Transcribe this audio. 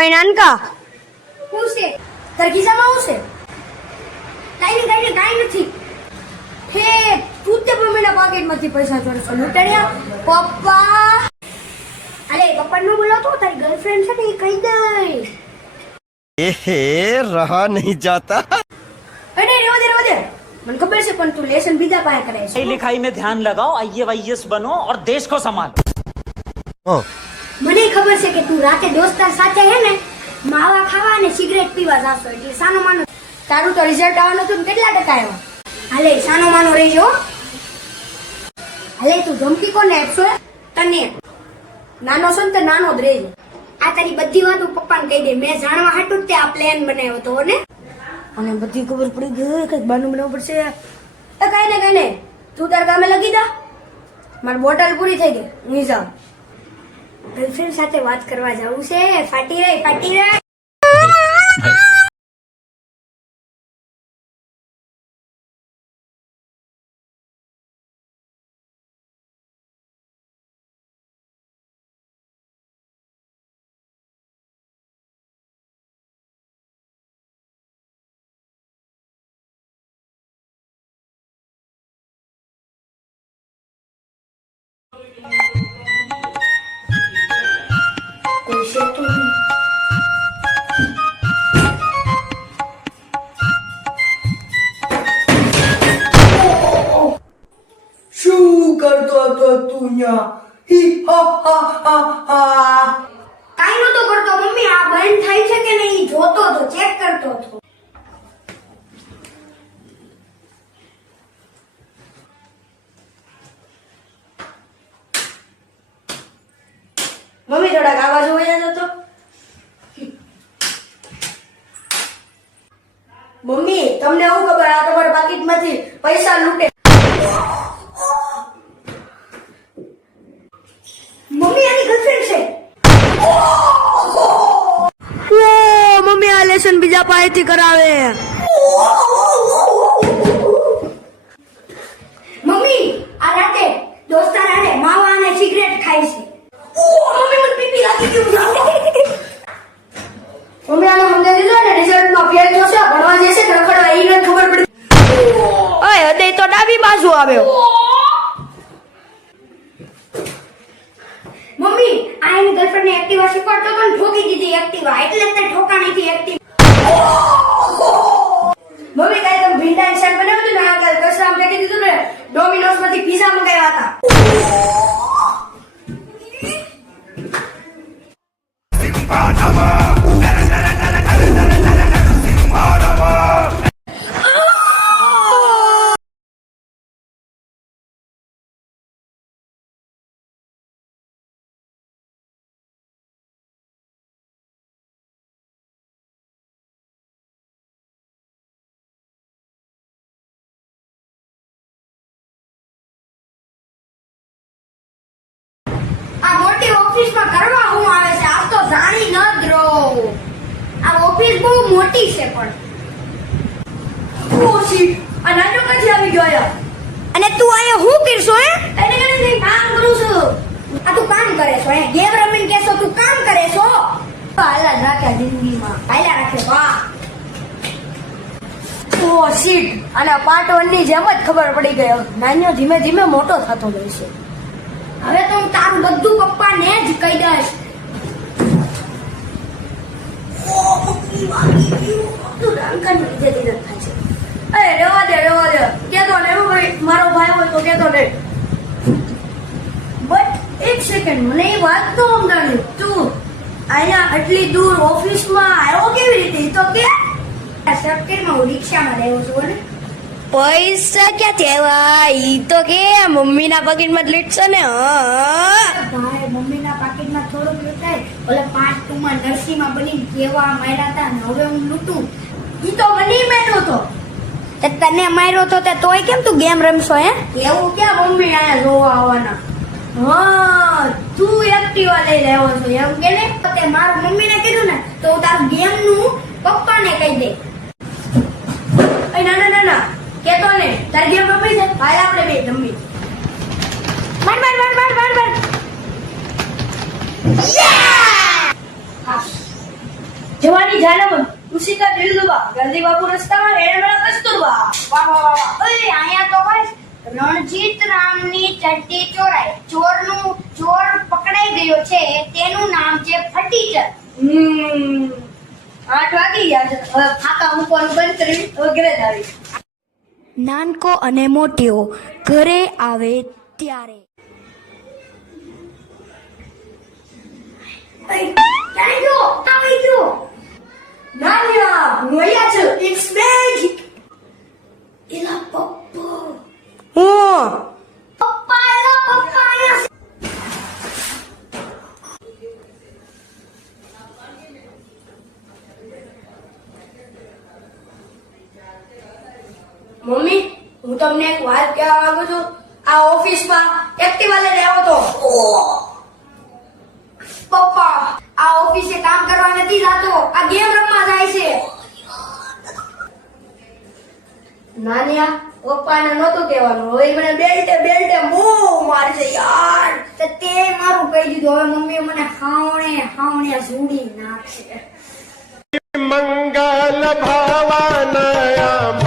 અહીં નાનકા શું છે તાર ખિસ્સામાં શું છે? કાઈ નથી. હે તું તે મમ્મીના પોકેટમાંથી પૈસા ચોરસો લૂંટાડ્યા પપ્પા. અરે પપ્પા નું બોલાવતો તારી ગર્લફ્રેન્ડ છે ને એ કહી દે. એહે रहा नहीं जाता અરે રેવા દે મને ખબર છે પણ તું લેસન બીજા પાસે કરે છે. पढ़ाई लिखाई में ध्यान लगाओ, IAS बनो और देश को संभालो. મને ખબર છે કે તું રાતે દોસ્તાર સાથે હે ને માવા ખાવા અને સિગરેટ પીવા જાશો એટલે સાનો માનો. તારું તો રિઝલ્ટ આવવાનું હતું ને કેટલા ટકા આવ્યા? હાલે સાનો માનો રહેજો. હાલે તું ધમકી કોને આપશો? તને. નાનો છો ને તે નાનો જ રહેજો. આ તારી બધી વાતો પપ્પાને કહી દે. મેં જાણવા હાટું જ તે આ પ્લાન બનાવ્યો હતો ને. અને બધી ખબર પડી ગઈ કઈક બાનું બનાવવું પડશે. કઈ ને તું તાર કામે લગી જા. મારી બોટલ પૂરી થઈ ગઈ હું જાઉં. ગર્લફ્રેન્ડ સાથે વાત કરવા જવું છે. ફાટી રહી. કોઈ છે તો નહીં. શું કરતો હતો તું ન્યા? હી હા હા હા હા. કાઈ નતો કરતો મમ્મી. આ બંધ થાય છે કે નહીં જોતો હતો, ચેક કરતો હતો. મમ્મી થોડાક આવાજ હોય જતો. મમ્મી તમને શું ખબર આ તમારા પાકીટમાંથી પૈસા લૂંટે. મમ્મી આની ગર્લફ્રેન્ડ છે. ઓ મમ્મી આ લેસન બીજા પાસેથી કરાવે. મમ્મી આ રાતે દોસ્તાર આને માવા અને સિગરેટ ખાય છે. મમ્મી મને પીપી લાગી ગયું. મમ્મી આને સમજાવી દીધો ને રિઝલ્ટમાં ફેલ થશે ભણવા જશે કે રખડવા એ નથી ખબર પડી. ઓય હૃદય તો ડાબી બાજુ આવ્યો. મમ્મી આ એની ગર્લફ્રેન્ડ ને એક્ટિવા શીખવાડતો તો ને ઠોકી દીધી એક્ટિવા એટલે તે ઠોકાણી થી એક્ટિવા. મમ્મી કાઈ તમે ભીંડા શાક બનાવ્યું હતું ને આગળ કચરામાં ફેંકી દીધું ને ડોમિનોઝ માંથી પિઝા મંગાવ્યા હતા. આ મોટી ઓફિસમાં કરવા હું આવે છે આપ તો જાણી ન જ રહો. આ ઓફિસ બહુ મોટી છે પણ. ઓ શીટ આ નાનો કાજી આવી ગયો યાર. અને તું અહીંયા હું કરશો હે? એને કરીને કામ કરું છું. આ તું કામ કરે છો હે? ગેમ રમીને કેસો તું કામ કરે છો? હાલા રાખ્યા જિંદગીમાં હાલા રાખે. વાહ ઓ શીટ અને પાર્ટ 1 ની જેમ જ ખબર પડી ગયો. નાનો ધીમે ધીમે મોટો થતો જાય છે. હવે તો હું તારું બધું પપ્પાને જ કહી દઈશ. તું અંકલ લીધે ધીરે થાય છે. એ રેવા દે કેતો ને એવો ભાઈ મારો ભાઈ હોય તો કેતો ને. બટ એક સેકન્ડ મને એ વાત તો સમજાણી. તું અહીંયા આટલી દૂર ઓફિસમાં આવ્યો કેવી રીતે? ઈ તો કે સબકેરમાં હું રિક્ષામાં રહ્યો છું ને. પૈસા ક્યાંથી આવ્યા? ઈ તો કે મમ્મીના પાકીટમાં જ લીધો ને. ભાઈ મમ્મીના પાકીટમાં થોડુંક લૂંટાય. ઓલા 5 ટુમાં નરસીમાં બની કેવા માર્યા હતા ને હવે હું લૂંટું. ઈ તો મને માર્યો તો. તે તને માર્યો તો તે તોય કેમ તું ગેમ રમશો હે? એવું ક્યાં મમ્મી આયા જોવા આવવાના? હા તું એક્ટિવા લઈ લેવો છો એમ કે ને? તે મારું મમ્મીને કીધું ને તો હું તારું ગેમનું પપ્પાને કહી દે. ના કેતો ને તારી ગેમ રમી છે. હાલ આપણે બે રમી. માર जाना मन उसी का दिल दुबा गांधी बापू रस्ता में रेड वाला कस्तूरबा વાહ વાહ વાહ વાહ. ઓય અહીંયા તો હોય રણજીત રામની ચડ્ડી ચોરાઈ ચોર પકડાઈ ગયો છે તેનું નામ છે ફટીચર. 8 વાગી ગયા છે હવે ફાકા મૂકવાનું બંધ કરી હવે ઘરે જ આવી નાનકો અને મોટીઓ ઘરે આવે ત્યારે ક્યાં ગયો? આવી ગયો. નાનિયા હું અહીંયા છું ઇટ્સ મેજિક એલા પપ્પા હું પપ્પા એલા પપ્પા અહીંયા. મમ્મી હું તમને એક વાત કહેવા માંગુ છું આ ઓફિસમાં એક્ટિવા લઈને આવ્યો તો પપ્પા આ ઓફિસે કામ કરવા નથી જાતો આ ગેમ રમવા જાય છે. નાનિયા પપ્પાને નહોતું કહેવાનું હવે મને બેલ્ટે બહુ મારશે યાર તો તે મારું કહી દીધું હવે મમ્મી મને હાવણે ઝૂડી નાખશે. મંગલ ભાવનયા